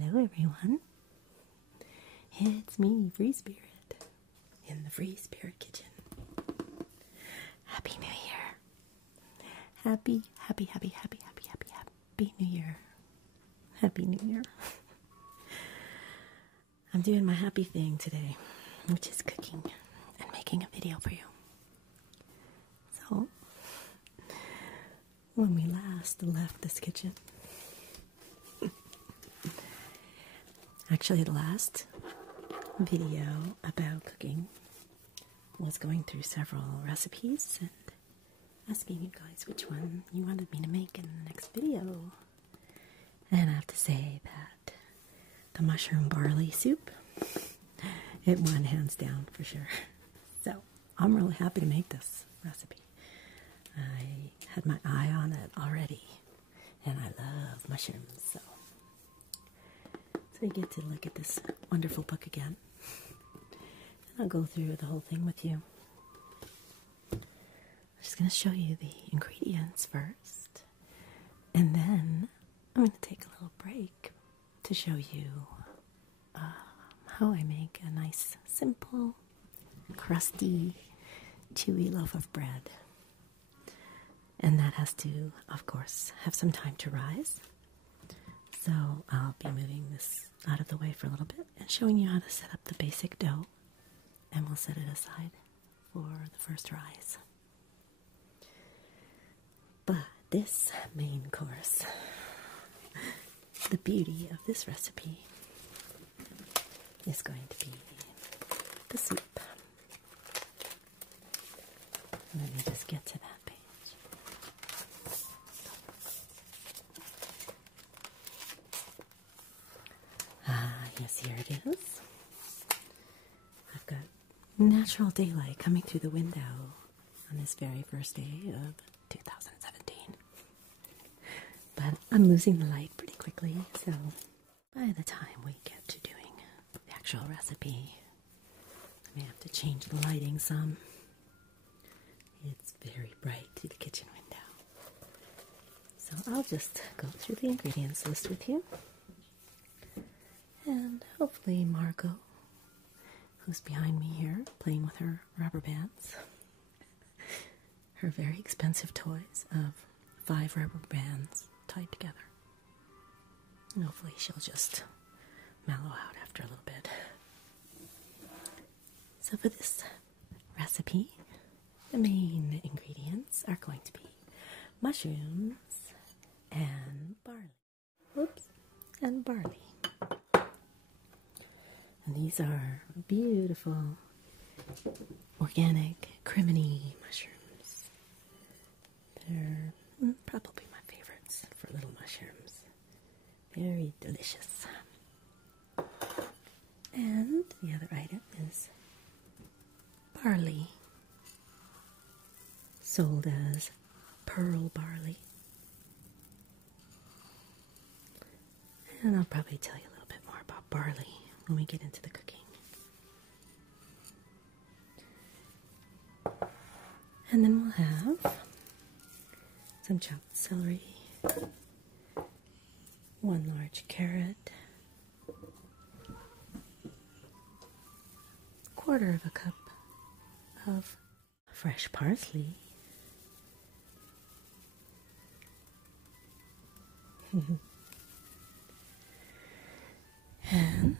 Hello everyone, it's me, Free Spirit, in the Free Spirit Kitchen. Happy New Year! Happy New Year. Happy New Year. I'm doing my happy thing today, which is cooking and making a video for you. So, when we last left this kitchen, actually, the last video about cooking was going through several recipes and asking you guys which one you wanted me to make in the next video. And I have to say that the mushroom barley soup, it won hands down for sure. So I'm really happy to make this recipe. I had my eye on it already, and I love mushrooms, so we get to look at this wonderful book again. And I'll go through the whole thing with you. I'm just going to show you the ingredients first, and then I'm going to take a little break to show you how I make a nice, simple, crusty, chewy loaf of bread. And that has to, of course, have some time to rise. So I'll be moving this out of the way for a little bit and showing you how to set up the basic dough, and we'll set it aside for the first rise. But this main course, the beauty of this recipe, is going to be the soup. Let me just get to that page. Yes, here it is. I've got natural daylight coming through the window on this very first day of 2017. But I'm losing the light pretty quickly, so by the time we get to doing the actual recipe, I may have to change the lighting some. It's very bright through the kitchen window. So I'll just go through the ingredients list with you. And hopefully Margot, who's behind me here, playing with her rubber bands, her very expensive toys of 5 rubber bands tied together. And hopefully she'll just mellow out after a little bit. So for this recipe, the main ingredients are going to be mushrooms and barley. Whoops, and barley. And these are beautiful, organic, criminy mushrooms. They're probably my favorites for little mushrooms. Very delicious. And the other item is barley, sold as pearl barley. And I'll probably tell you a little bit more about barley when we get into the cooking. And then we'll have some chopped celery, 1 large carrot, 1/4 cup of fresh parsley, and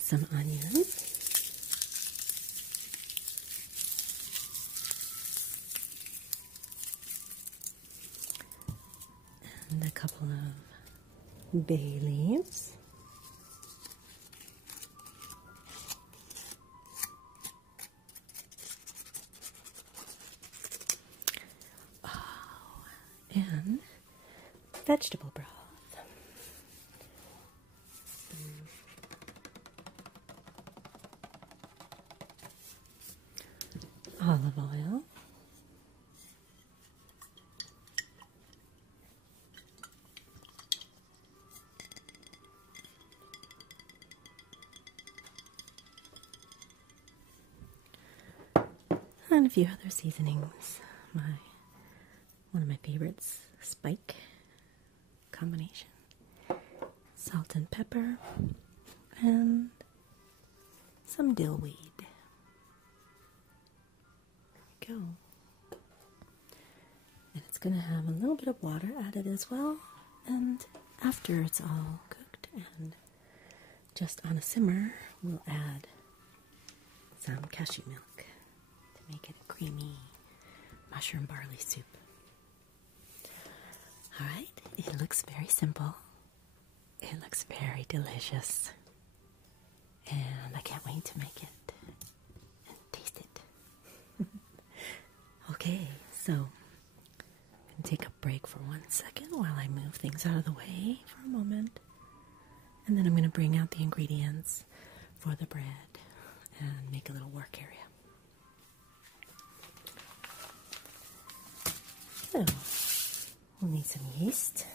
some onions, and a couple of bay leaves, and vegetable broth. Olive oil, and a few other seasonings. One of my favorites, spike combination. salt and pepper, and some dill weed. There we go. And it's going to have a little bit of water added as well. And after it's all cooked and just on a simmer, we'll add some cashew milk to make it a creamy mushroom barley soup. Alright, it looks very simple. It looks very delicious. And I can't wait to make it and taste it. Okay, so I'm going to take a break for 1 second while I move things out of the way for a moment. And then I'm going to bring out the ingredients for the bread and make a little work area. So, we'll need some yeast,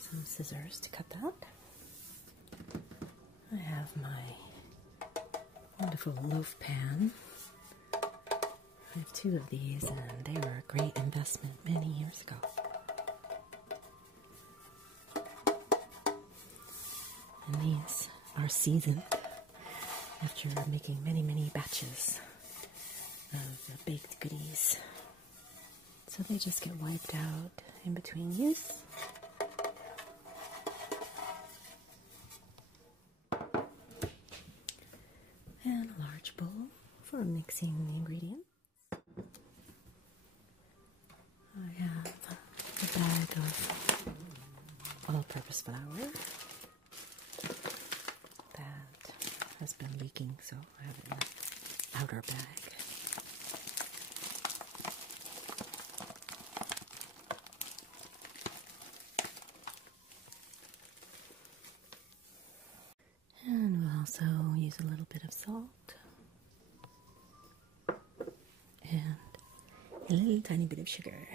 some scissors to cut that. I have my wonderful loaf pan. I have 2 of these, and they were a great investment many years ago. And these are seasoned after making many, many batches of the baked goodies. So they just get wiped out in between use. And a large bowl for mixing the ingredients. I have a bag of all-purpose flour that has been leaking, so I have it in the outer bag. And we'll also use a little bit of salt and a little tiny bit of sugar.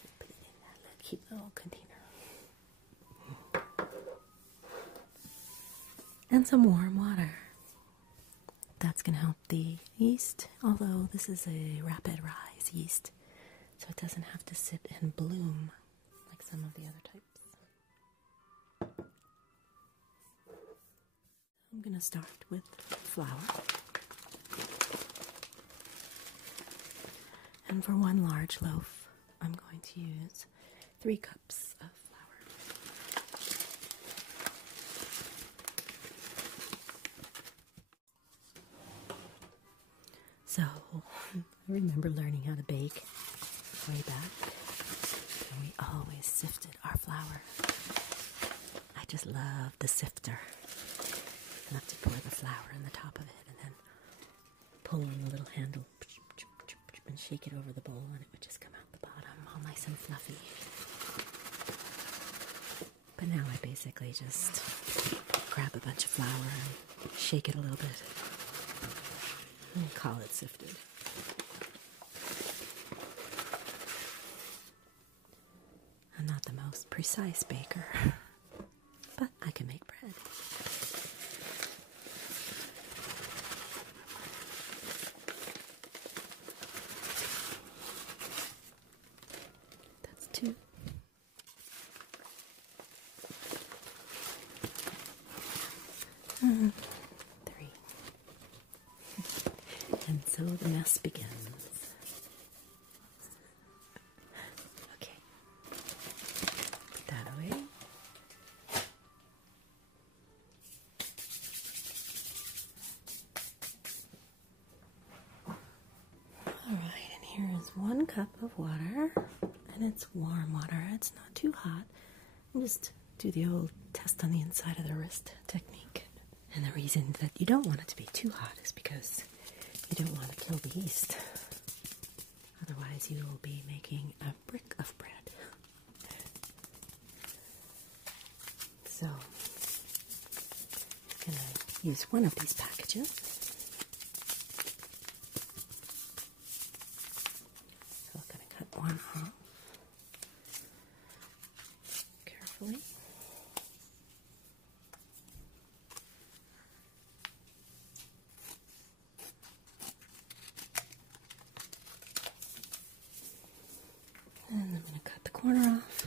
Just put it in that little cute little container. And some warm water. That's going to help the yeast, although this is a rapid rise yeast, so it doesn't have to sit and bloom like some of the other types. I'm going to start with flour. And for 1 large loaf, I'm going to use 3 cups of flour. So, I remember learning how to bake way back, and we always sifted our flour. I just love the sifter. I love to pour the flour in the top of it and then pull on the little handle and shake it over the bowl, and it would just come out the bottom all nice and fluffy. But now I basically just grab a bunch of flour and shake it a little bit and call it sifted. I'm not the most precise baker, but I can make bread. That's 2. And 3. And so the mess begins. Okay. Put that away. Alright, and here is 1 cup of water. And it's warm water. It's not too hot. And just do the old test on the inside of the wrist technique. And the reason that you don't want it to be too hot is because you don't want to kill the yeast. Otherwise you will be making a brick of bread. So I'm going to use one of these packages. So I'm going to cut one off carefully. And I'm going to cut the corner off.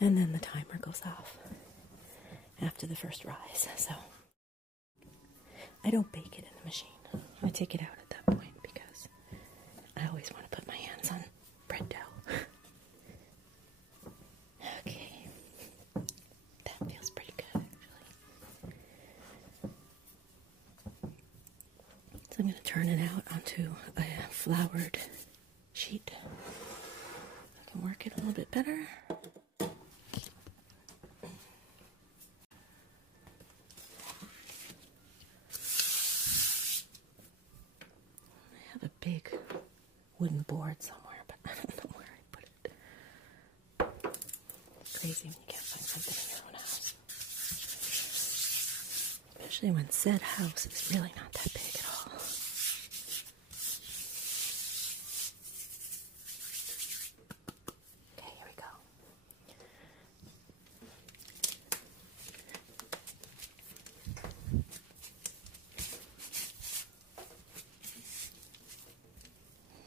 And then the timer goes off after the first rise. So I don't bake it in the machine. I take it out at that point because I always want to put my hands on bread dough. Okay. That feels pretty good, actually. So I'm going to turn it out onto a floured sheet. I can work it a little bit better. I have a big wooden board somewhere, but I don't know where I put it. It's crazy when you can't find something in your own house. Especially when said house is really not that big at all. Okay, here we go.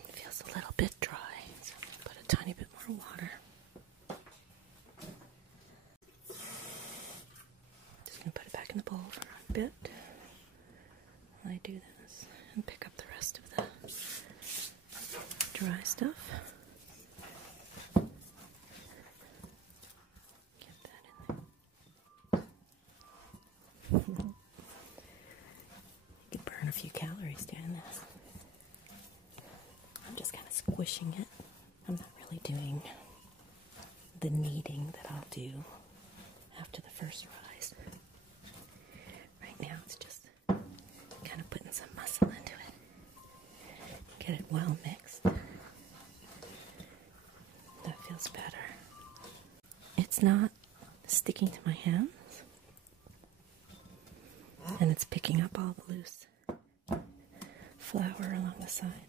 It feels a little bit dry, so I'm going to put a tiny bit more water. Just going to put it back in the bowl for a bit while I do this and pick up the rest of the dry stuff. Get that in there. You could burn a few calories doing this. I'm just kind of squishing it. I'm not really doing the kneading that I'll do after the first rise. Right now it's just kind of putting some muscle into it. Get it well mixed. That feels better. It's not sticking to my hands. And it's picking up all the loose flour along the side.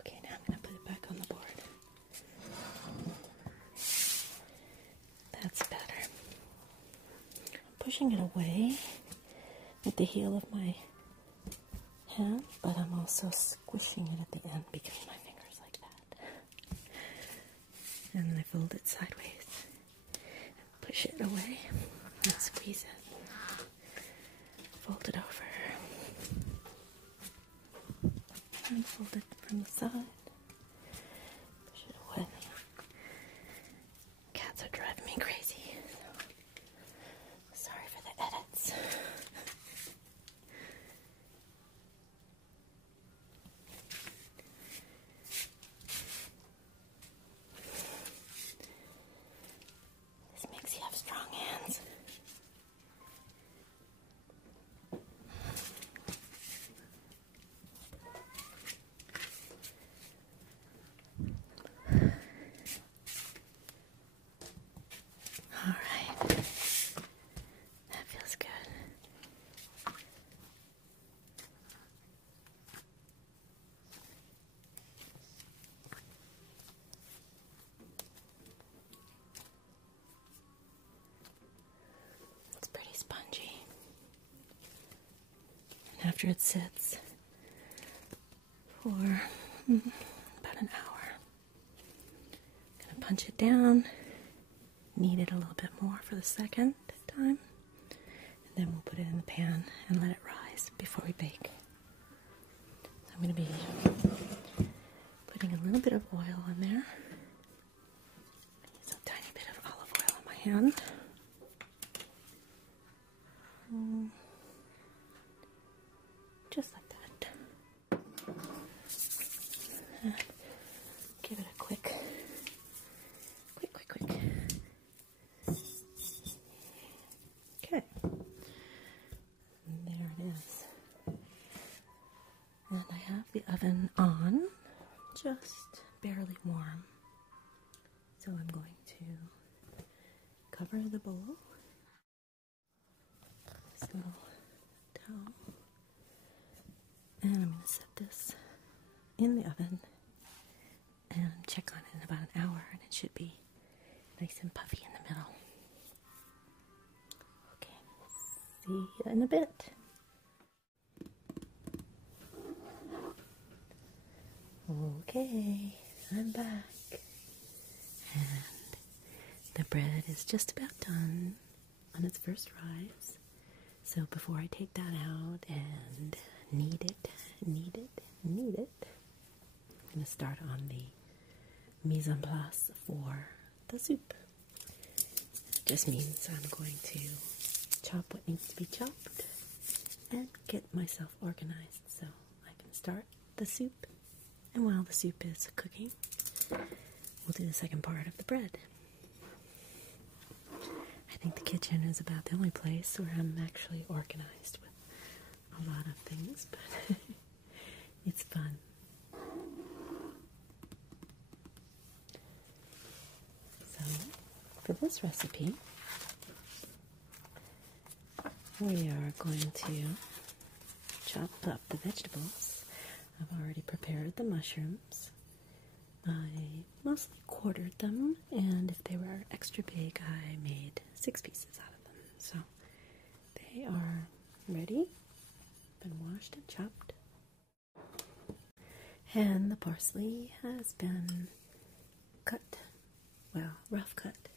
Okay, now I'm going to put it back on the board. That's better. I'm pushing it away with the heel of my hand, but I'm also squishing it at the end between my fingers like that. And then I fold it sideways, push it away, and squeeze it. Fold it over. And fold it from the side. Push it away. Cats are driving me crazy. So sorry for the edits. This makes you have strong hands. Alright, that feels good. It's pretty spongy. And after it sits for about an hour, I'm going to punch it down. Knead it a little bit more for the second time, and then we'll put it in the pan and let it rise before we bake. So I'm going to be putting a little bit of oil on there. Use a tiny bit of olive oil on my hand. Just like that. And give it a quick. Okay, and there it is. And I have the oven on, just barely warm. So I'm going to cover the bowl. This little towel. And I'm going to set this in the oven and check on it in about an hour, and it should be nice and puffy in the middle. See you in a bit. Okay, I'm back. And The bread is just about done on its first rise. So before I take that out and knead it, I'm going to start on the mise en place for the soup. It just means I'm going to chop what needs to be chopped and get myself organized so I can start the soup. And while the soup is cooking, we'll do the second part of the bread. I think the kitchen is about the only place where I'm actually organized with a lot of things, but it's fun. So, for this recipe, we are going to chop up the vegetables. I've already prepared the mushrooms. I mostly quartered them, and if they were extra big, I made 6 pieces out of them. So they are ready, been washed and chopped. And the parsley has been cut, well, rough cut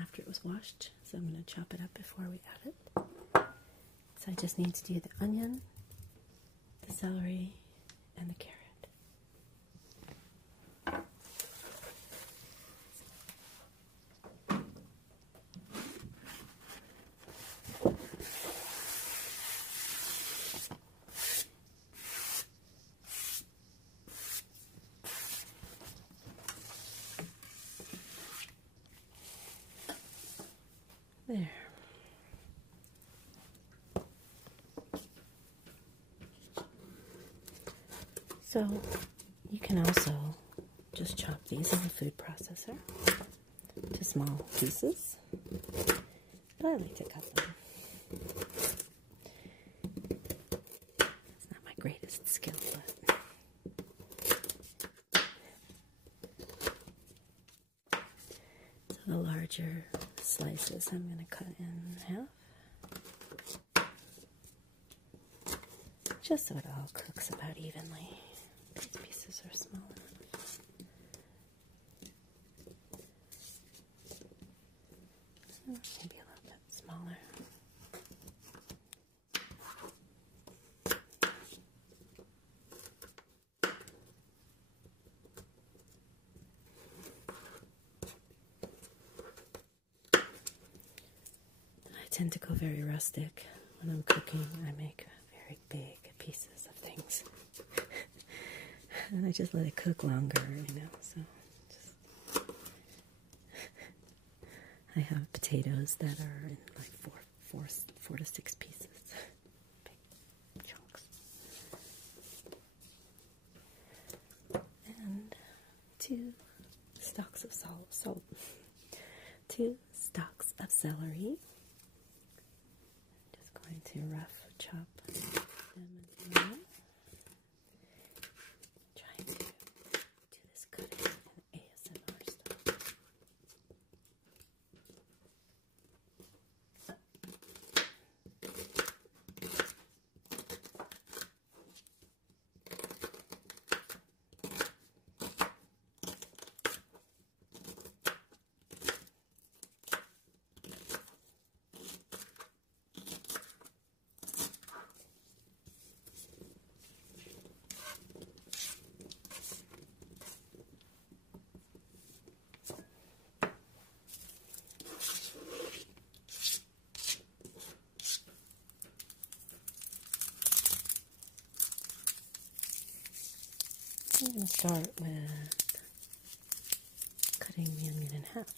after it was washed. So I'm going to chop it up before we add it. So I just need to do the onion, the celery, and the carrot. There. So you can also just chop these in a food processor to small pieces, but I like to cut them. It's not my greatest skill, but so the larger slices I'm going to cut in half, just so it all cooks about evenly. These pieces are small enough. Maybe a little bit smaller. I tend to go very rustic when I'm cooking. I make very big pieces of things. And I just let it cook longer, so just I have potatoes that are in like four to 6 pieces. Big chunks. And 2 stalks of salt. 2 stalks of celery. Just going to rough chop them in the middle. Trying to do this cutting in ASMR style. I'm going to start with cutting the onion in half.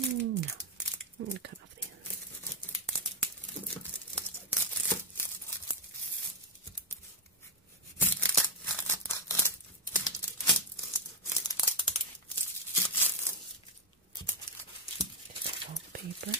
No, I'm going to cut off the ends. Take off all the paper.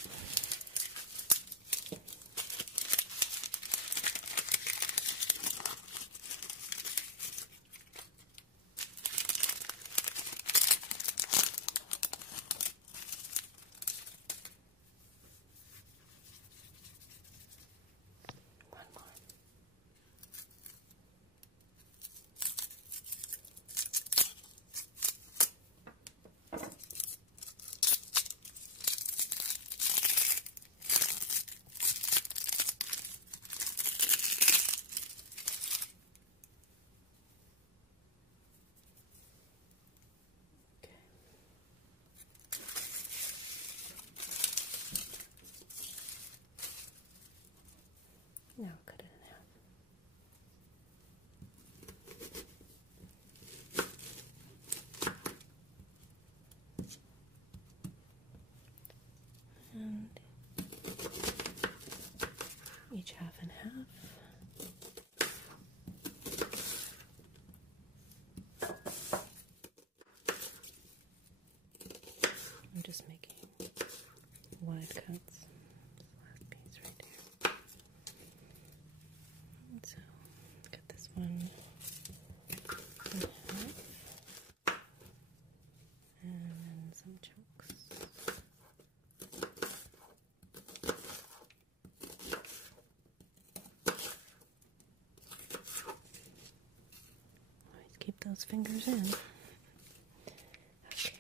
keep those fingers in. Okay,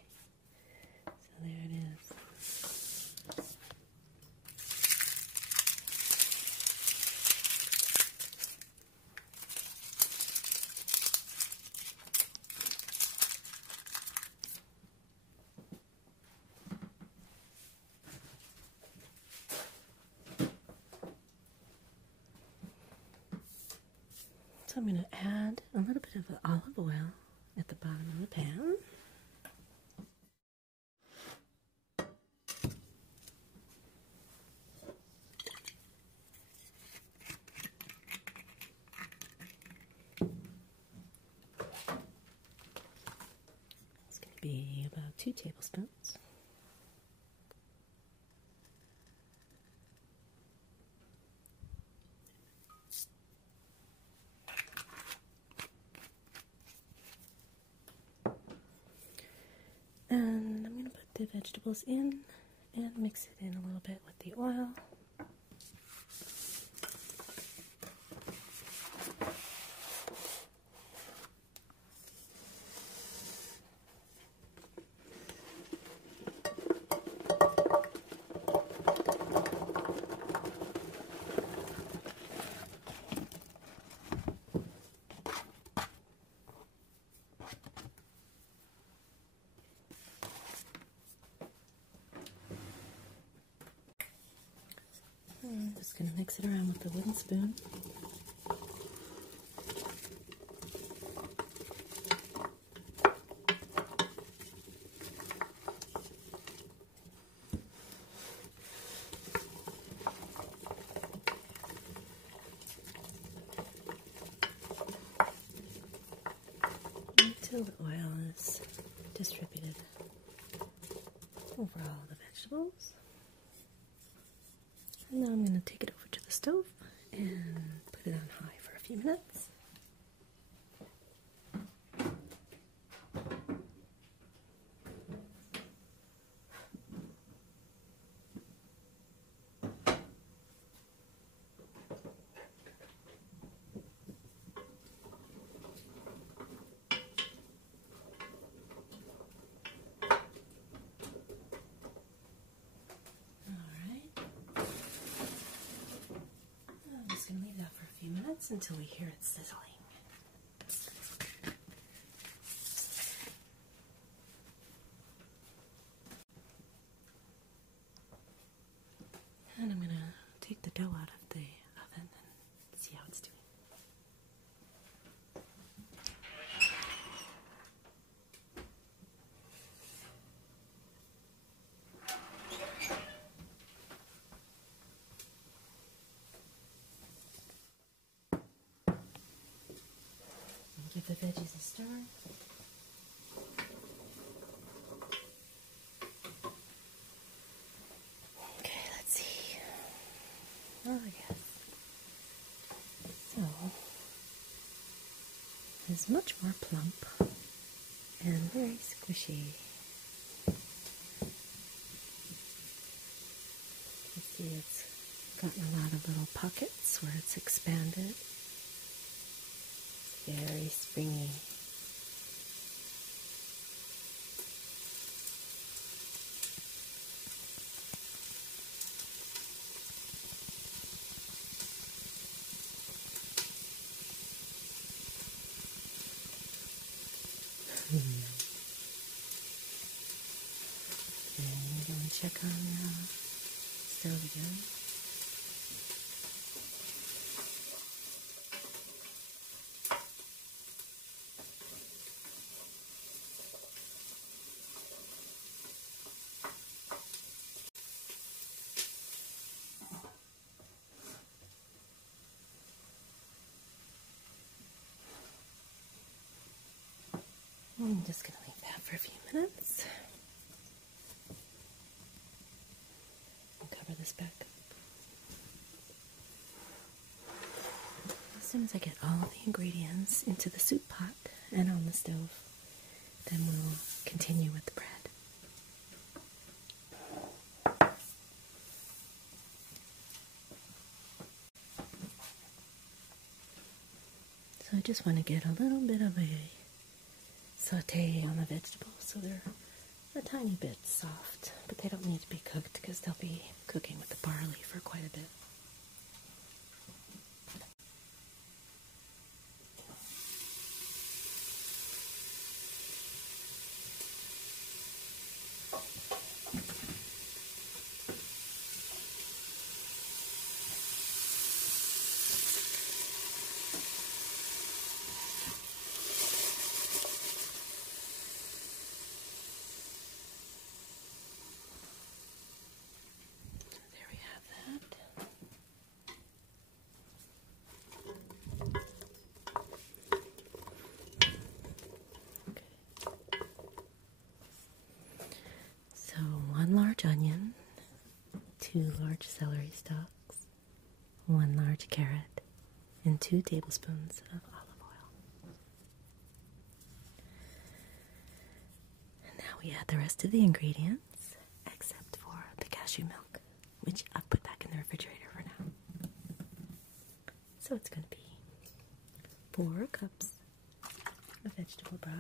so there it is. So I'm going to add a little bit of olive oil at the bottom of the pan. It's going to be about 2 tablespoons. And I'm going to put the vegetables in and mix it in a little bit with the oil. I'm just going to mix it around with the wooden spoon. Until the oil is distributed over all the vegetables. And now I'm going to take it over to the stove and put it on high for a few minutes. Going to leave that for a few minutes until we hear it sizzling. And I'm going to take the dough out of the oven and see how it's doing. Give the veggies a stir. Okay, let's see. Oh, yes. So, it's much more plump and very squishy. You see it's gotten a lot of little pockets where it's expanded. Very springy. And go and check on the stove again. I'm just going to leave that for a few minutes. I'll cover this back up. As soon as I get all the ingredients into the soup pot and on the stove, then we'll continue with the bread. So I just want to get a little bit of a saute on the vegetables so they're a tiny bit soft, but they don't need to be cooked because they'll be cooking with the barley for quite a bit. There we have that. Okay. So 1 large onion, 2 large celery stalks, 1 large carrot, and 2 tablespoons of olive oil. And now we add the rest of the ingredients, except for the cashew milk, which I've put back in the refrigerator for now. So it's going to be 4 cups of vegetable broth,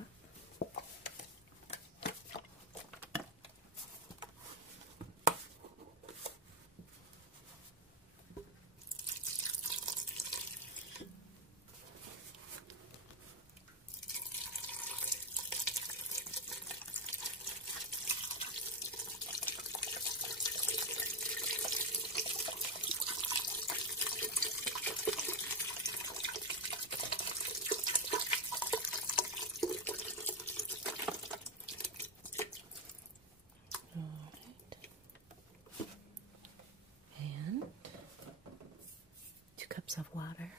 2 cups of water,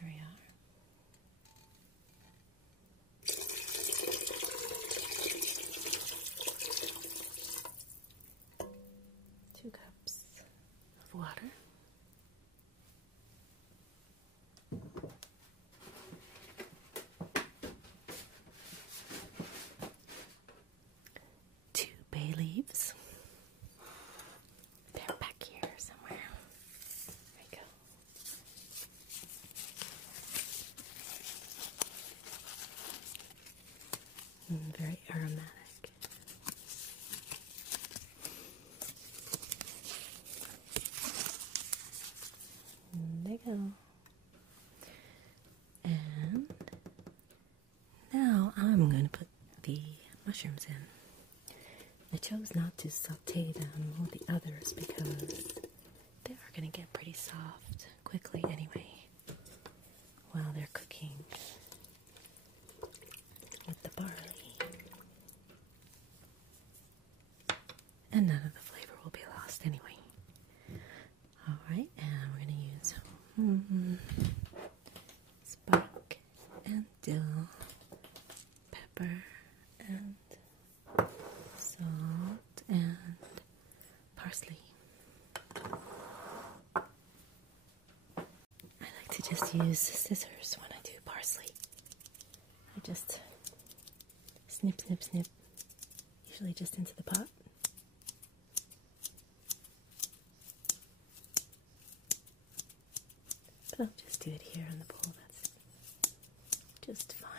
there we are. 2 cups of water, 2 bay leaves. They're back here somewhere. There we go. Very aromatic. There you go. And now I'm going to put the mushrooms in. I chose not to saute them with the others because they are going to get pretty soft quickly anyway while they're cooking with the barley. And none of the flavor will be lost anyway. Alright, and we're going to use spike and dill, pepper and salt and parsley. I like to just use scissors when I do parsley. I just snip, snip, snip, usually just into the pot. But I'll just do it here in the bowl, that's just fine.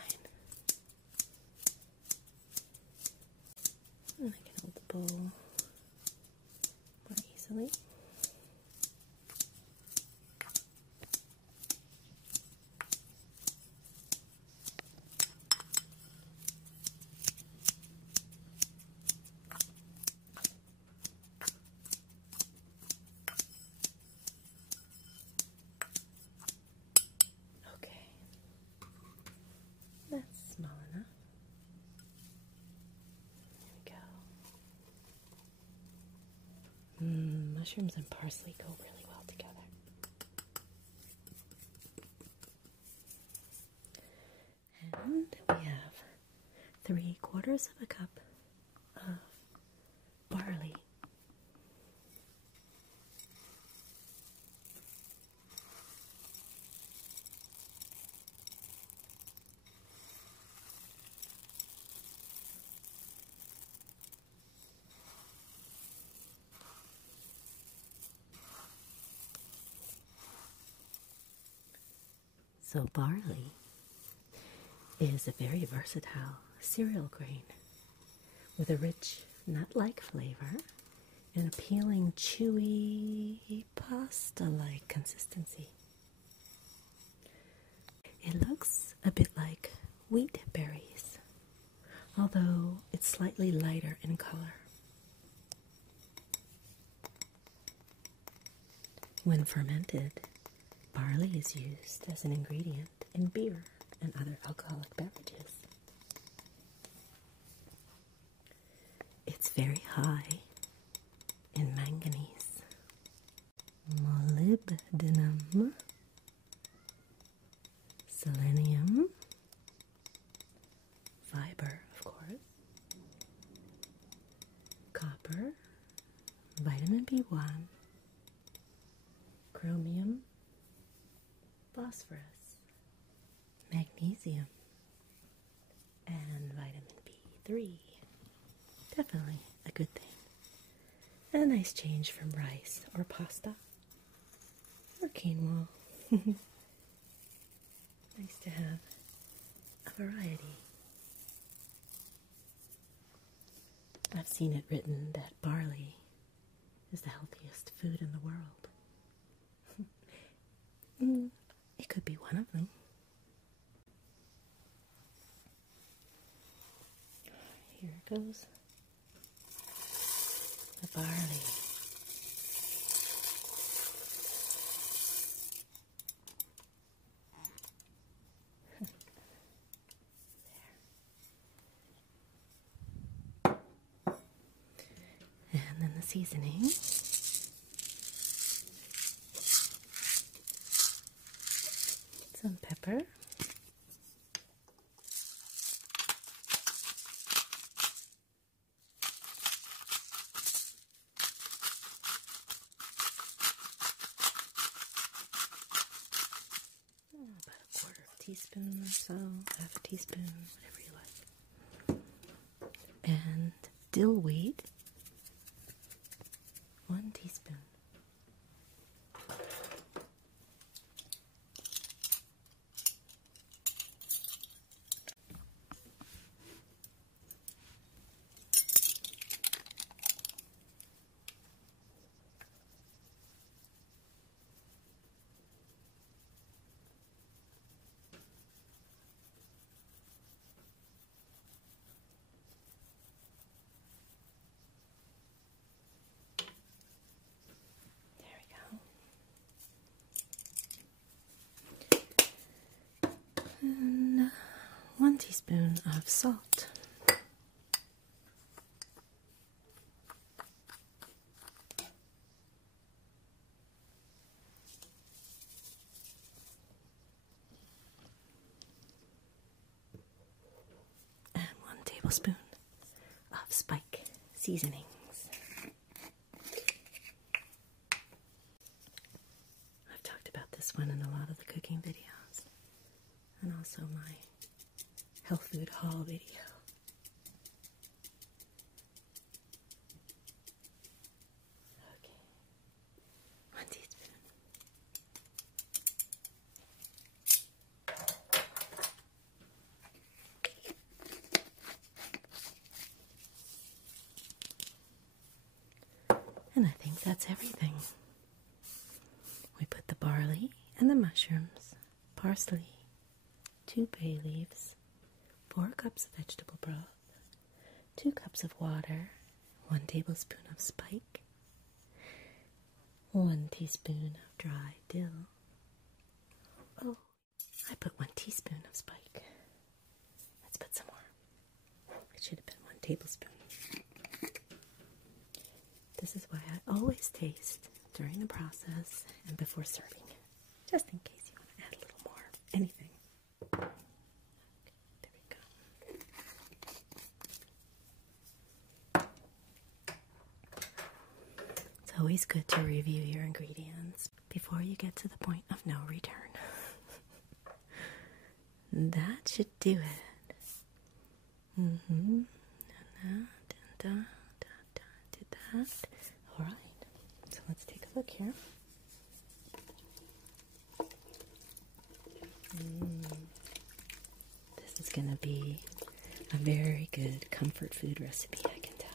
And I can hold the bowl more easily. That's small enough. There we go. Mushrooms and parsley go really well together. And we have 3/4 of a cup of barley. So barley is a very versatile cereal grain with a rich nut-like flavor and appealing chewy pasta-like consistency. It looks a bit like wheat berries, although it's slightly lighter in color. When fermented, barley is used as an ingredient in beer and other alcoholic beverages. It's very high in manganese, molybdenum, selenium, fiber, of course, copper, vitamin B1, chromium, phosphorus, magnesium, and vitamin B3. Definitely a good thing. And a nice change from rice or pasta or quinoa. Nice to have a variety. I've seen it written that barley is the healthiest food in the world. It could be one of them. Here it goes. The barley. And then the seasoning. Some pepper. About a quarter of a teaspoon or so, half a teaspoon, whatever you like. And dill weed, 1 teaspoon. And 1 teaspoon of salt. And 1 tablespoon of spike seasonings. I've talked about this one in a lot of the cooking videos, and also my health food haul video. Okay, 1 teaspoon. And I think that's everything. We put the barley and the mushrooms, parsley, 2 bay leaves, 4 cups of vegetable broth, 2 cups of water, 1 tablespoon of spike, 1 teaspoon of dry dill. Oh, I put 1 teaspoon of spike. Let's put some more. It should have been 1 tablespoon. This is why I always taste during the process and before serving, just in case you want to add a little more. Anything. Okay, there we go. It's always good to review your ingredients before you get to the point of no return. That should do it. Did that. Alright, so let's take a look here. is going to be a very good comfort food recipe, I can tell.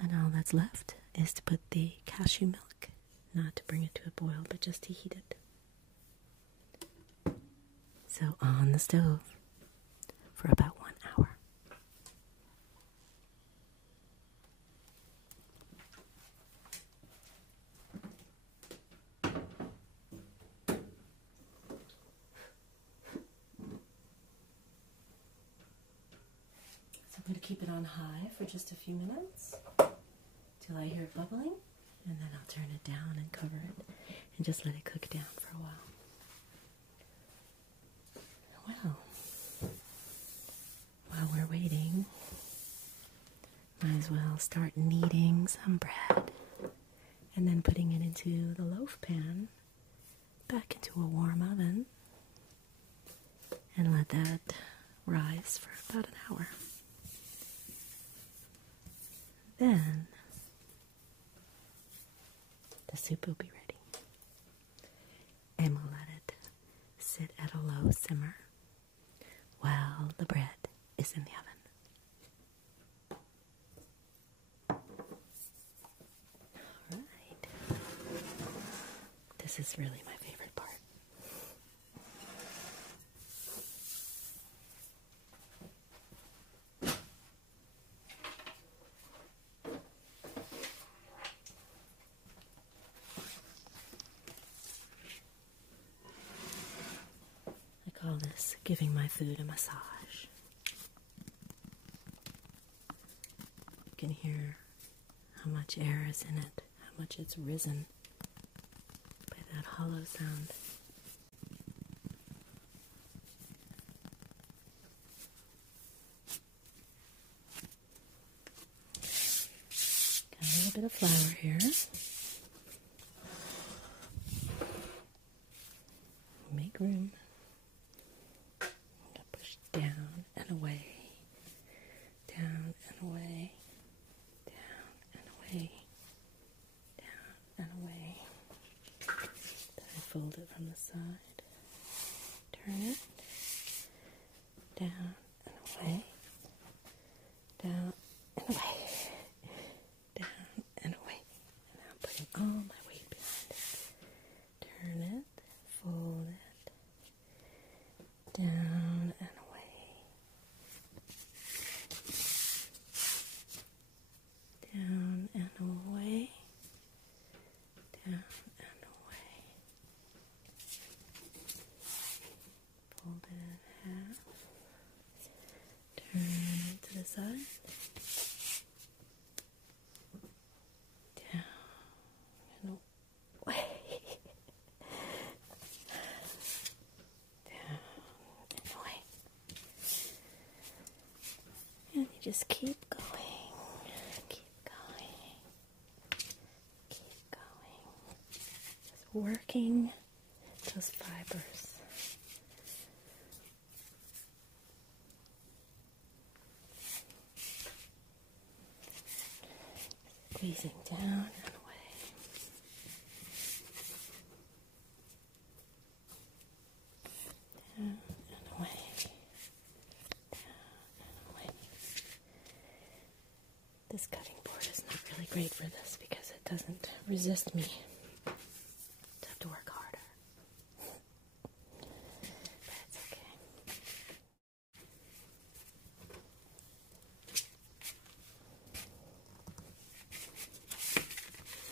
And all that's left is to put the cashew milk, not to bring it to a boil, but just to heat it. So on the stove for about 1 hour. So I'm going to keep it on high for just a few minutes till I hear it bubbling, and then I'll turn it down and cover it and just let it cook down for a while. Well, while we're waiting, might as well start kneading some bread and then putting it into the loaf pan back into a warm oven and let that rise for about an hour. Then the soup will be ready, and we'll let it sit at a low simmer while the bread is in the oven. All right. This is really my favorite part. I call this giving my food a massage. You can hear how much air is in it, how much it's risen by that hollow sound. Got a little bit of flour here. Make room. I'm going to push down and away, down and away, down and away, down and away. Then I fold it from the side, turn it, down and away, down and away, down and away. And now I'm putting all my weight behind it. Turn it, fold it, down and away, down and away, down and away. Fold it in half, turn it to the side, down and away, down and away. And you just keep going, keep going, keep going. Just working those fibers. Squeezing down and away. Down and away. Down and away. This cutting board is not really great for this because it doesn't resist me to have to work harder. But it's okay.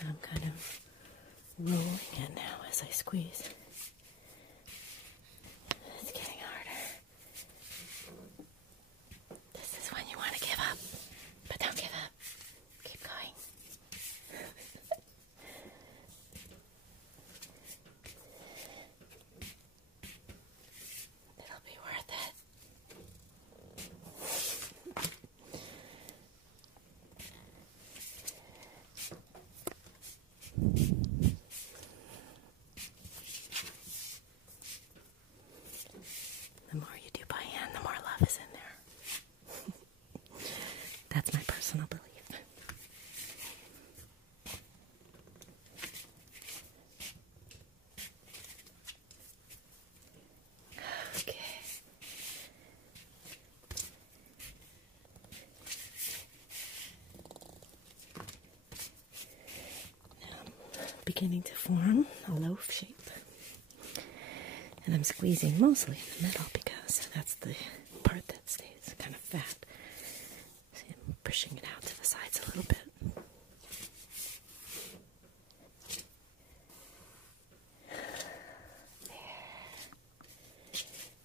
So I'm kind of rolling it now as I squeeze. It's getting harder. This is when you want to give up, but don't give up. Keep going. It'll be worth it. beginning to form a loaf shape. And I'm squeezing mostly in the middle because that's the part that stays kind of fat. See, I'm pushing it out to the sides a little bit.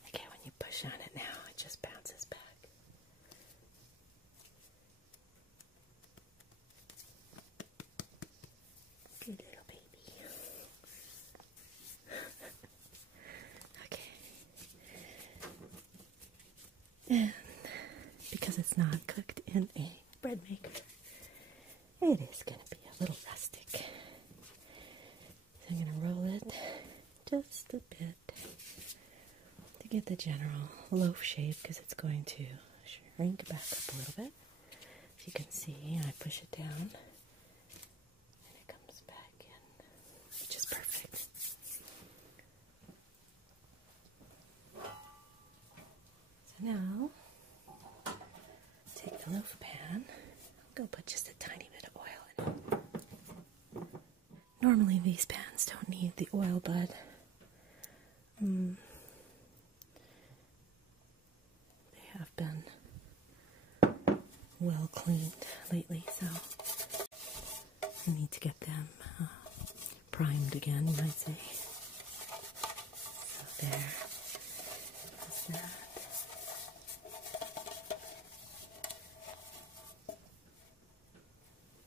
Okay, when you push on it now, it just bounces back. Good little baby. Okay. And because it's not cooked in a bread maker, it is going to be a little rustic. So I'm going to roll it just a bit to get the general loaf shape, because it's going to shrink back up a little bit. As you can see, I push it down and it comes back in, which is perfect. So now, take the loaf pan, I'll go put just a tiny bit of oil in it. Normally these pans don't need the oil, but they have been well cleaned lately, so I need to get them primed again, you might say. So there, that's that.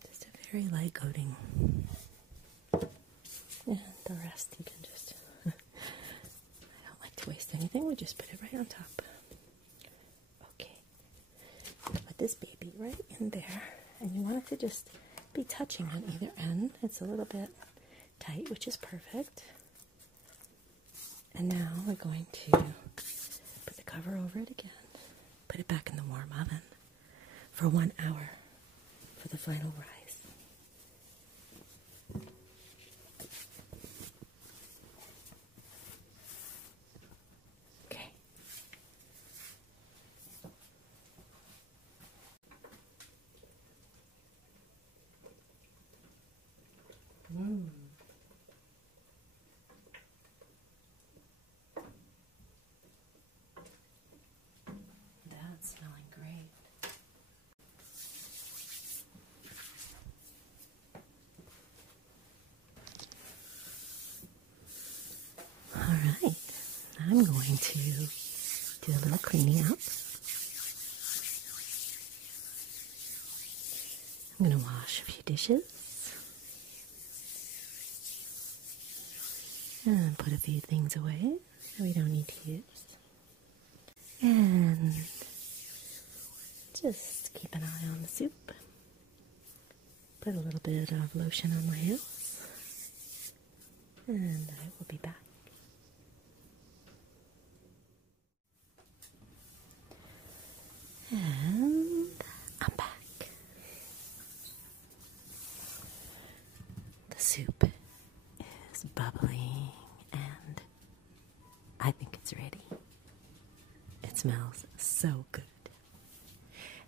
Just a very light coating. And the rest you can just, I don't like to waste anything, we'll just put it right on top. Okay, put this baby right in there, and you want it to just be touching on either end. It's a little bit tight, which is perfect. And now we're going to put the cover over it again, put it back in the warm oven for 1 hour for the final rise. Okay. That's smelling great. Alright, I'm going to do a little cleaning up. I'm going to wash a few dishes and put a few things away that we don't need to use. And just keep an eye on the soup. Put a little bit of lotion on my hands. And I will be back. And I'm back. The soup is bubbling and I think it's ready. It smells so good.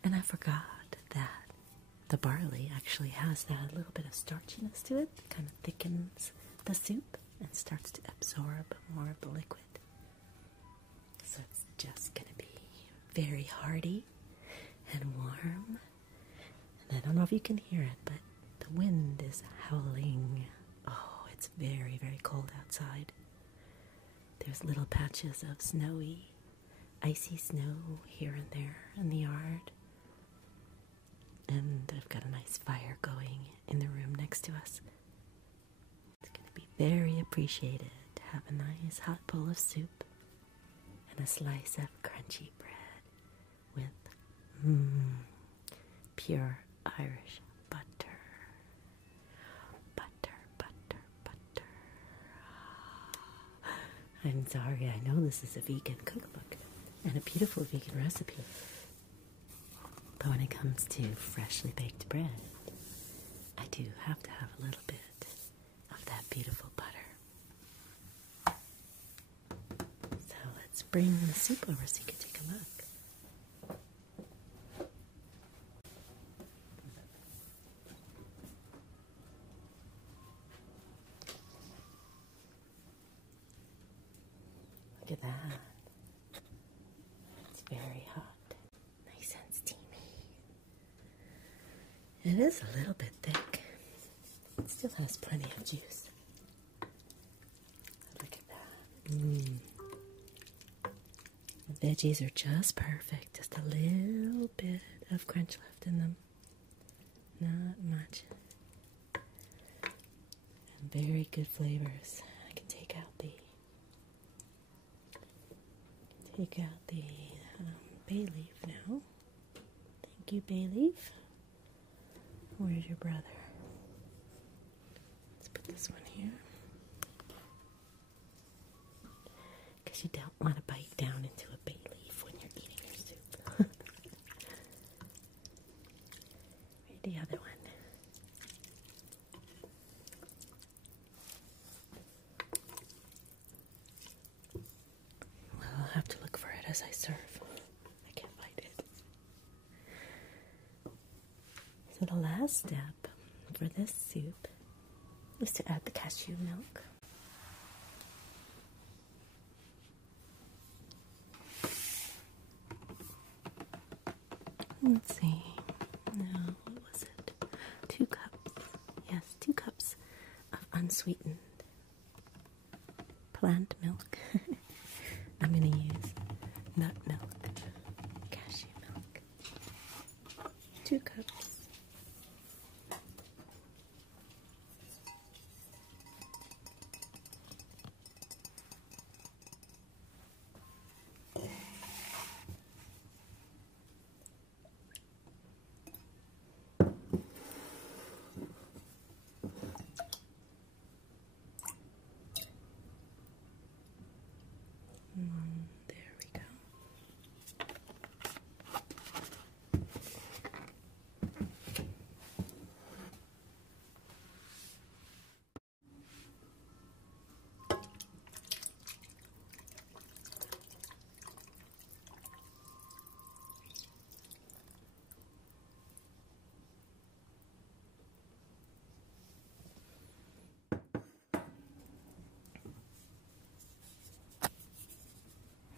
And I forgot that the barley actually has that little bit of starchiness to it. It kind of thickens the soup and starts to absorb more of the liquid. So it's just going to be very hearty and warm. And I don't know if you can hear it, but the wind is howling. Oh, it's very, very cold outside. There's little patches of snowy, icy snow here and there in the yard. And I've got a nice fire going in the room next to us. It's going to be very appreciated to have a nice hot bowl of soup and a slice of crunchy bread with pure Irish butter. Butter, butter, butter. I'm sorry, I know this is a vegan cookbook and a beautiful vegan recipe. But when it comes to freshly baked bread, I do have to have a little bit of that beautiful butter. So let's bring the soup over so you can take a look. at that. It's very hot. Nice and steamy. It is a little bit thick. It still has plenty of juice. Look at that. The veggies are just perfect. Just a little bit of crunch left in them. Not much. And very good flavors. I can take out the bay leaf now. Thank you, bay leaf. Where's your brother? Let's put this one here. Because you don't want to bite down into a bay leaf when you're eating your soup. Where's the other one? Well, I'll have to look for it as I serve. I can't find it. So the last step for this soup is to add the cashew milk. Let's see. No, what was it? 2 cups. Yes, 2 cups of unsweetened plant milk. I'm going to use nut milk, cashew milk. 2 cups. There we go.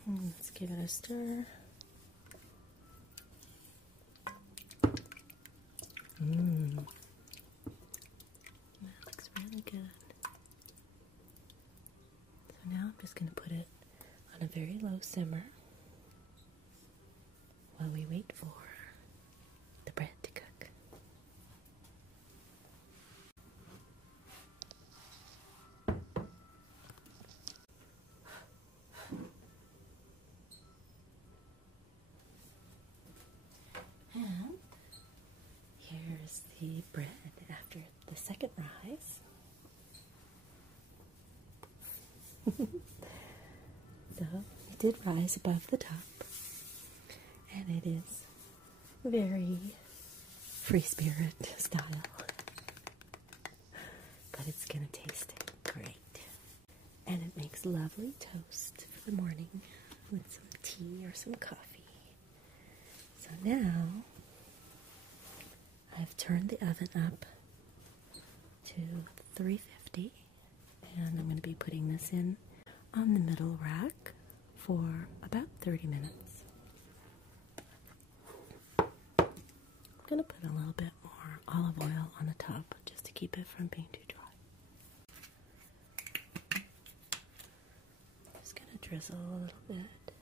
Let's give it a stir. That looks really good. So now I'm just going to put it on a very low simmer while we wait for the bread to cook. And here's the bread after the second rise. So it did rise above the top, and it is very free spirit style, but it's gonna taste great, and it makes lovely toast for the morning with some tea or some coffee. So now I've turned the oven up to 350, and I'm going to be putting this in on the middle rack for about 30 minutes. I'm going to put a little bit more olive oil on the top just to keep it from being too dry. Just going to drizzle a little bit.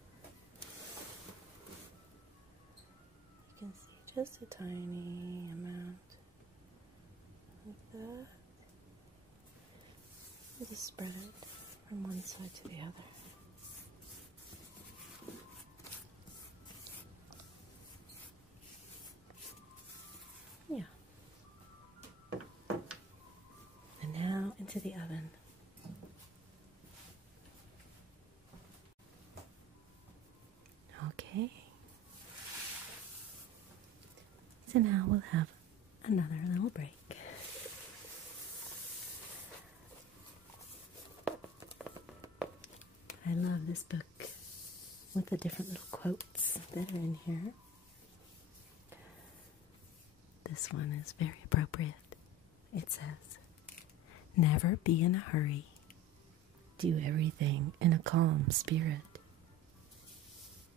You can see just a tiny amount of that. And just spread it from one side to the other. Yeah. And now into the oven. Okay. So now we'll have another little break. I love this book with the different little quotes that are in here. This one is very appropriate. It says, "Never be in a hurry. Do everything in a calm spirit.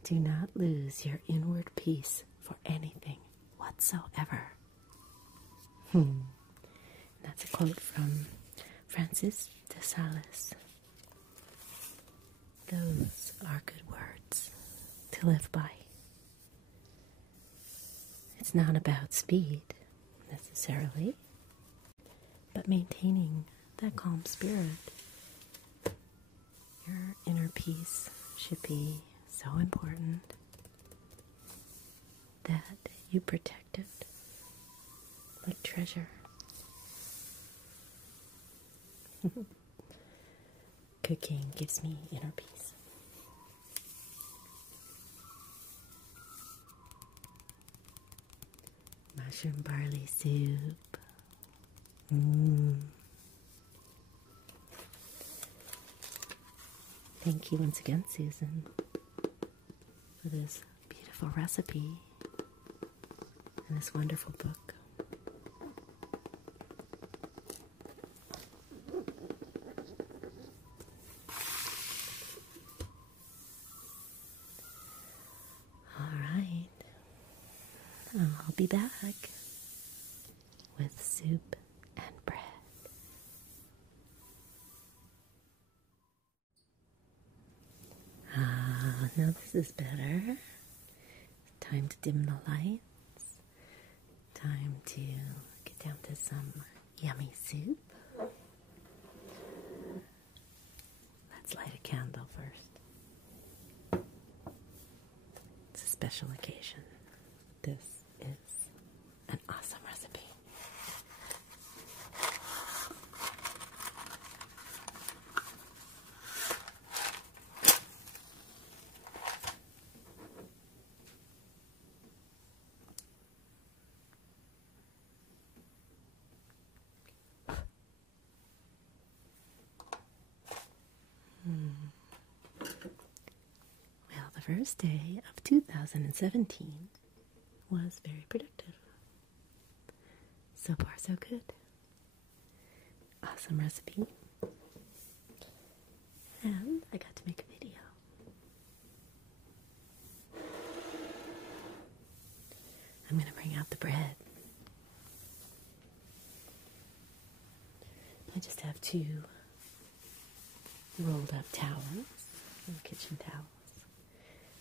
Do not lose your inward peace for anything whatsoever. That's a quote from Francis de Sales. Those are good words to live by. It's not about speed, necessarily, but maintaining that calm spirit. Your inner peace should be so important that you protect it like treasure. Cooking gives me inner peace. Mushroom barley soup. Thank you once again, Susan, for this beautiful recipe and this wonderful book. I'll be back with soup and bread. Now this is better. Time to dim the lights. Time to get down to some yummy soup. Let's light a candle first. It's a special occasion. This is an awesome recipe. Well, the first day of 2017 was very productive. So far, so good. Awesome recipe. And I got to make a video. I'm going to bring out the bread. I just have 2 rolled up towels, kitchen towels.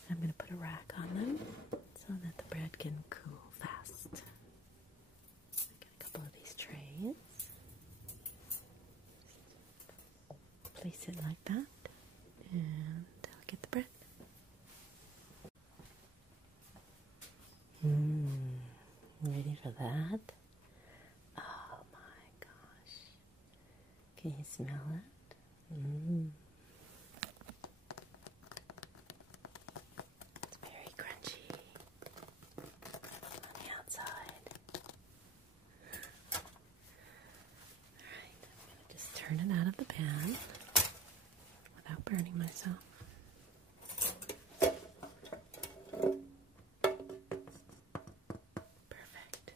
I'm going to put a rack on them so that the bread can cool fast. Get a couple of these trays. Place it like that, and I'll get the bread. Ready for that? Oh my gosh. Can you smell it? It's very crunchy on the outside. Alright, I'm going to just turn it out of the pan without burning myself. Perfect.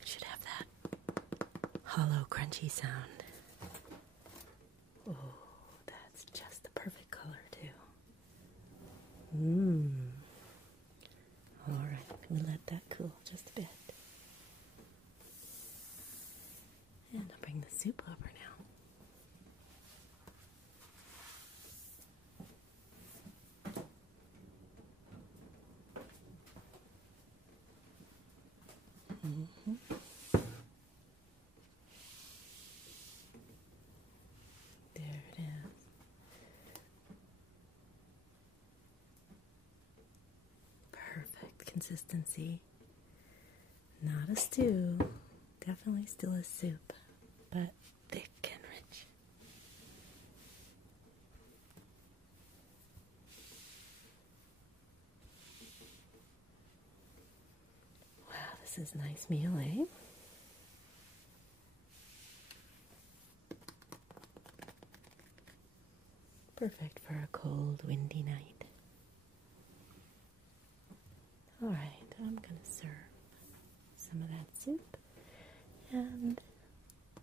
It should have that hollow, crunchy sound. Oh, that's just the perfect color, too. Alright, I'm going to let that cool just a bit. And I'll bring the soup over now. There it is. Perfect consistency. Not a stew. Definitely still a soup, but thick and rich. Wow, this is a nice meal, eh? Perfect for a cold, windy night. Alright, I'm going to serve some of that soup. And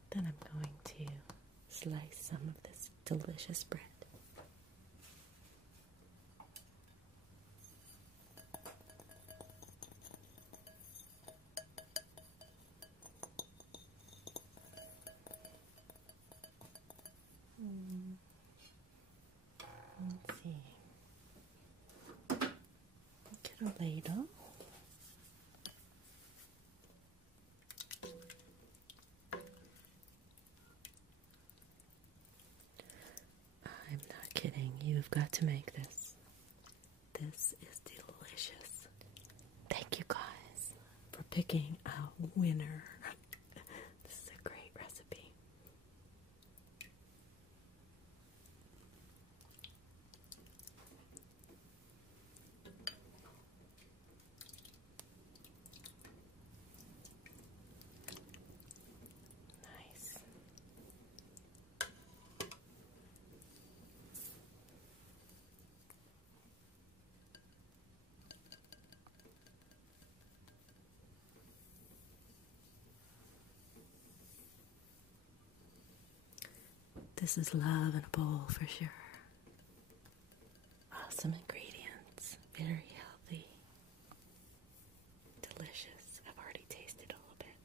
then I'm going to slice some of this delicious bread. Let's see. Get a ladle. I'm not kidding. You've got to make this. This is delicious. Thank you guys for picking a winner. This is a great recipe. Nice. This is love in a bowl for sure. Awesome ingredients, very healthy, delicious. I've already tasted a little bit.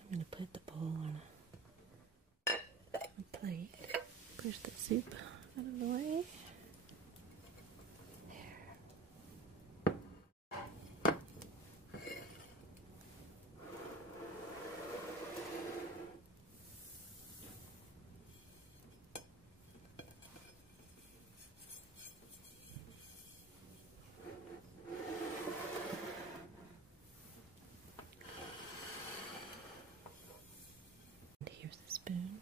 I'm going to put the bowl on a plate. Push the soup out of the way. Here's the spoon.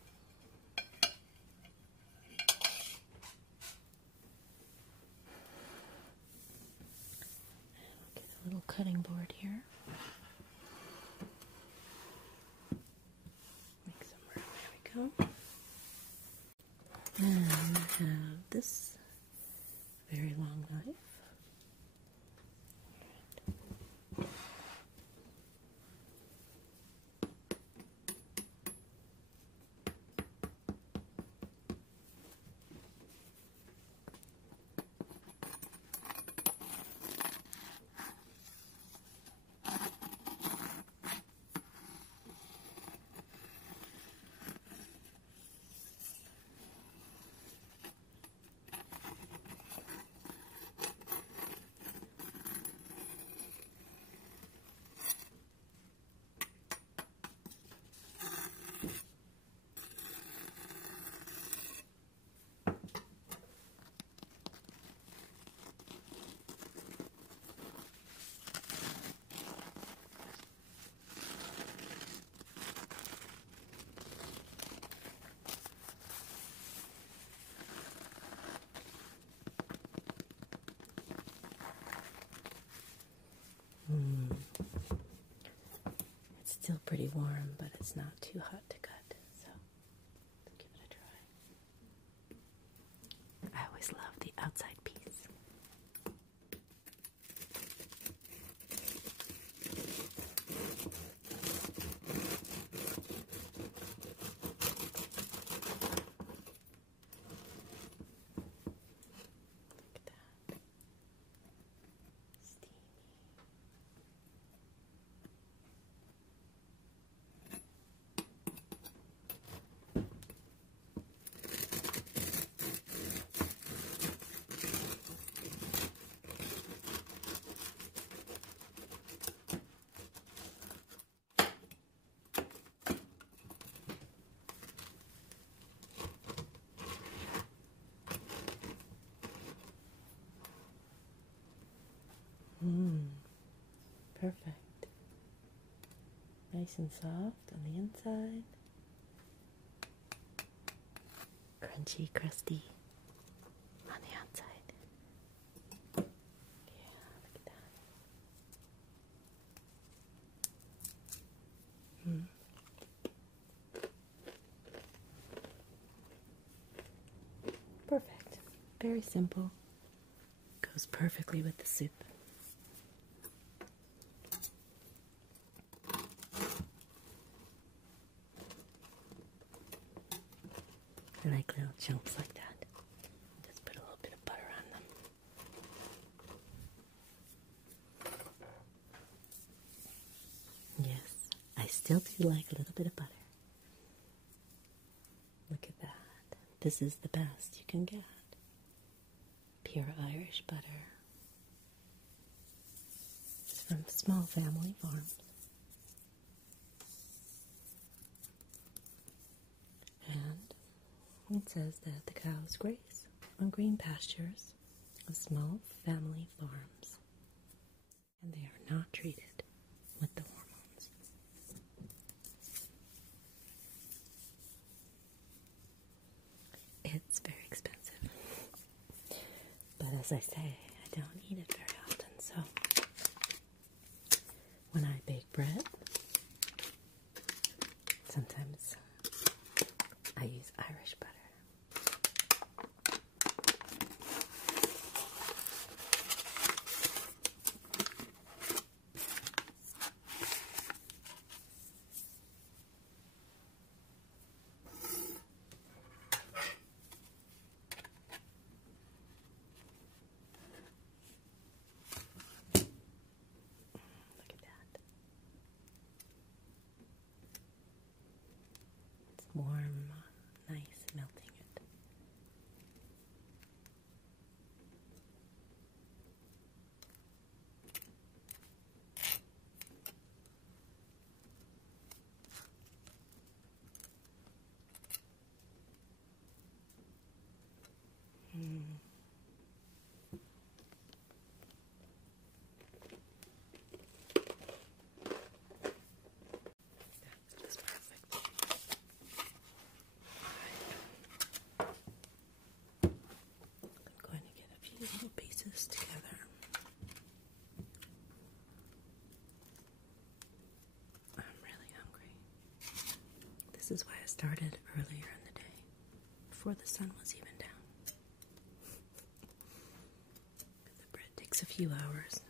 And I'll get a little cutting board here. Make some room. There we go. And I have this very long knife. It's still pretty warm, but it's not too hot to cut, so let's give it a try. I always love the outside piece. Look at that. Steamy. Perfect. Nice and soft on the inside. Crunchy, crusty on the outside. Yeah, look at that. Perfect. Very simple. Goes perfectly with the soup. I like little chunks like that. Just put a little bit of butter on them. Yes, I still do like a little bit of butter. Look at that. This is the best you can get. Pure Irish butter. It's from small family farms. And it says that the cows graze on green pastures of small family farms. And they are not treated with the hormones. It's very expensive. But as I say, I don't eat it very often, so when I bake bread, sometimes I use Irish butter. Warm, nice, melting it. That's just perfect. I'm going to get a few little pieces together. I'm really hungry. This is why I started earlier in the day, before the sun was even down. The bread takes a few hours.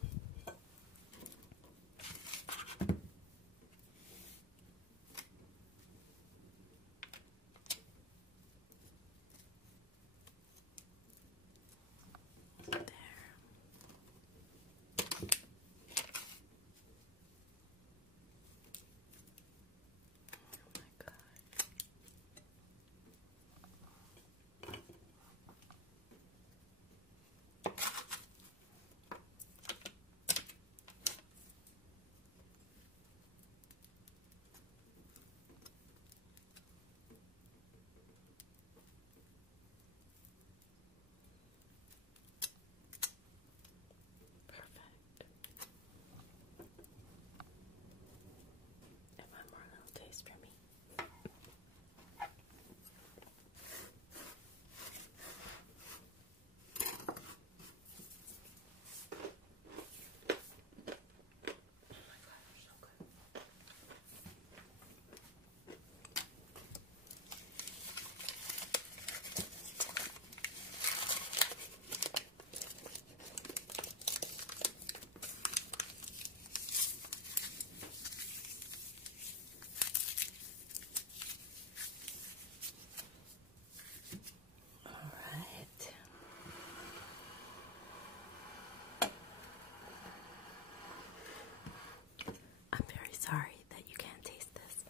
Sorry that you can't taste this.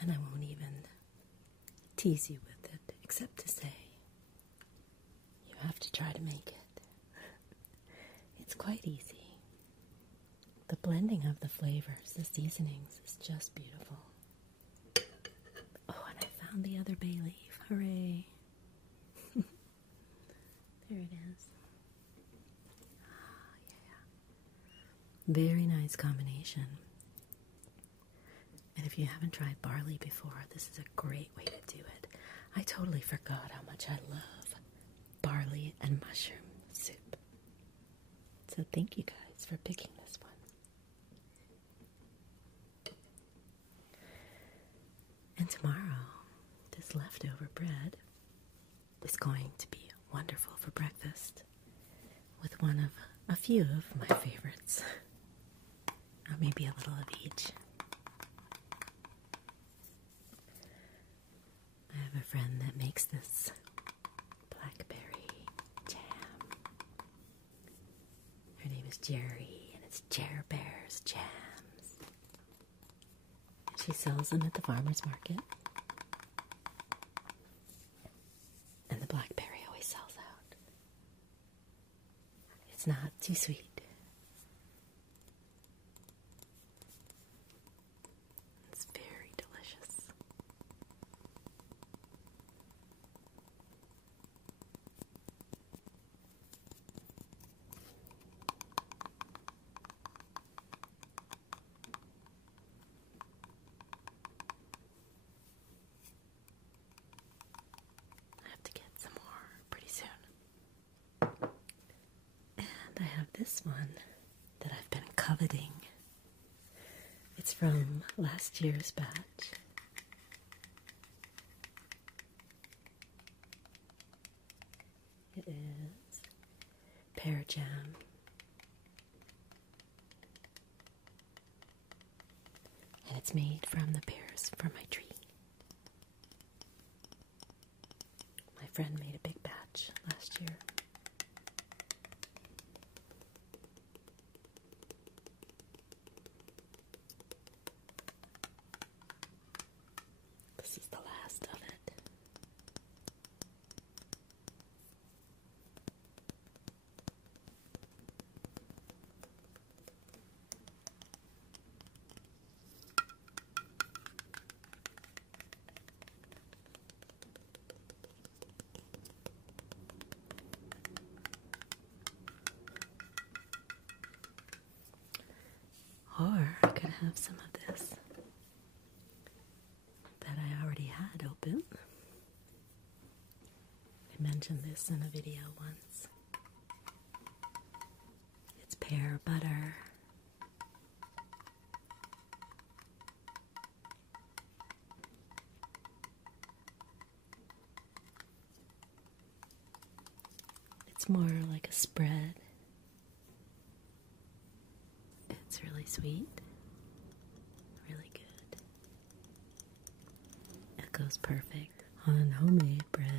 And I won't even tease you with it, except to say you have to try to make it. It's quite easy. The blending of the flavors, the seasonings, is just beautiful. Oh, and I found the other bay leaf. Hooray. There it is. Very nice combination. And if you haven't tried barley before, this is a great way to do it. I totally forgot how much I love barley and mushroom soup. So thank you guys for picking this one. And tomorrow, this leftover bread is going to be wonderful for breakfast with one of a few of my favorites. Or maybe a little of each. friend that makes this blackberry jam. Her name is Jerry, and it's Jer Bear's Jams. She sells them at the farmer's market. And the blackberry always sells out. It's not too sweet. It's very delicious. I have to get some more pretty soon. And I have this one that I've been coveting. It's from last year's batch. It is pear jam. And it's made from the pears from my tree. My friend made a big batch last year. This is the last of it. Or I could have some of this that I already had open. I mentioned this in a video once. It's pear butter. It's more like a spread. It's really sweet, really good. It goes perfect on homemade bread.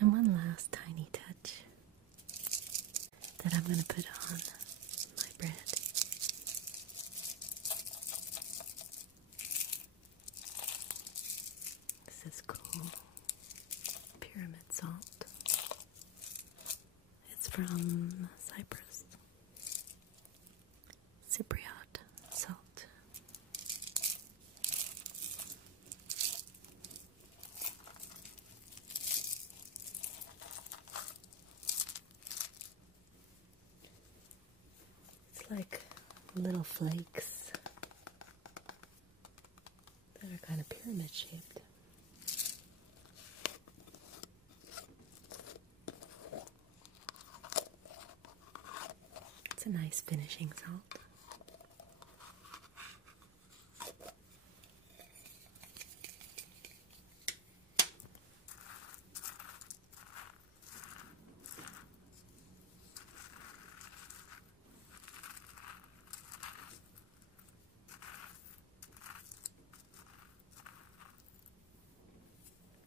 And one last tiny touch that I'm going to put on my bread. This is cool pyramid salt. It's from Cyprus. Cypriot salt. It's like little flakes that are kind of pyramid shaped. It's a nice finishing salt.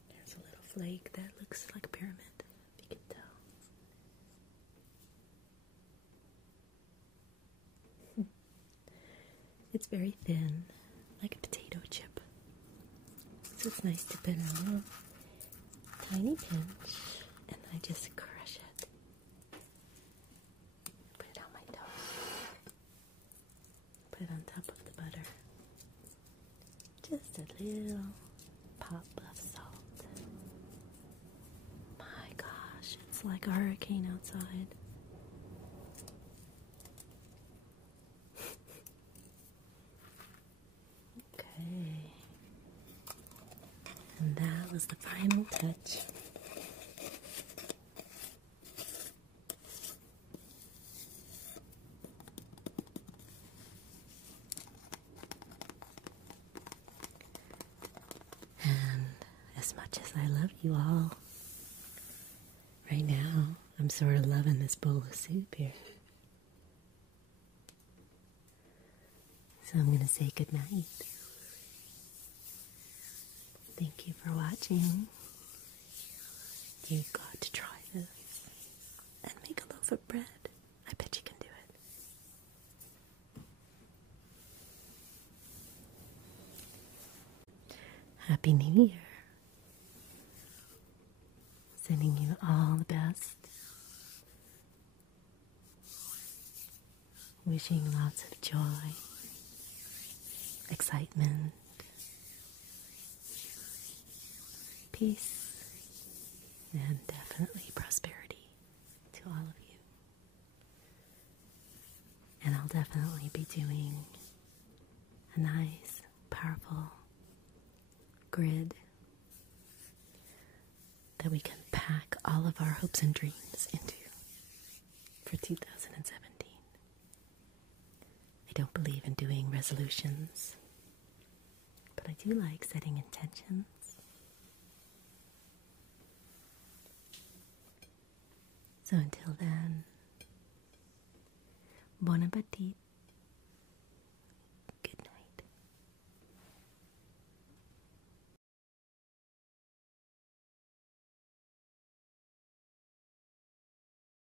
There's a little flake that looks like a pyramid, if you can tell. It's very thin, like a potato chip. So it's nice to put in a little tiny pinch, and I just crush it. Put it on my toast. Put it on top of the butter. Just a little pop of salt. My gosh, it's like a hurricane outside. Okay. And that was the final touch. And as much as I love you all, I'm sort of loving this bowl of soup here. So I'm going to say goodnight. Thank you for watching. You've got to try this and make a loaf of bread. I bet you can do it. Happy New Year. Sending you all the best. Wishing lots of joy, excitement, peace, and definitely prosperity to all of you. And I'll definitely be doing a nice, powerful grid that we can pack all of our hopes and dreams into for 2017. I don't believe in doing resolutions, but I do like setting intentions. So until then, bon appetit.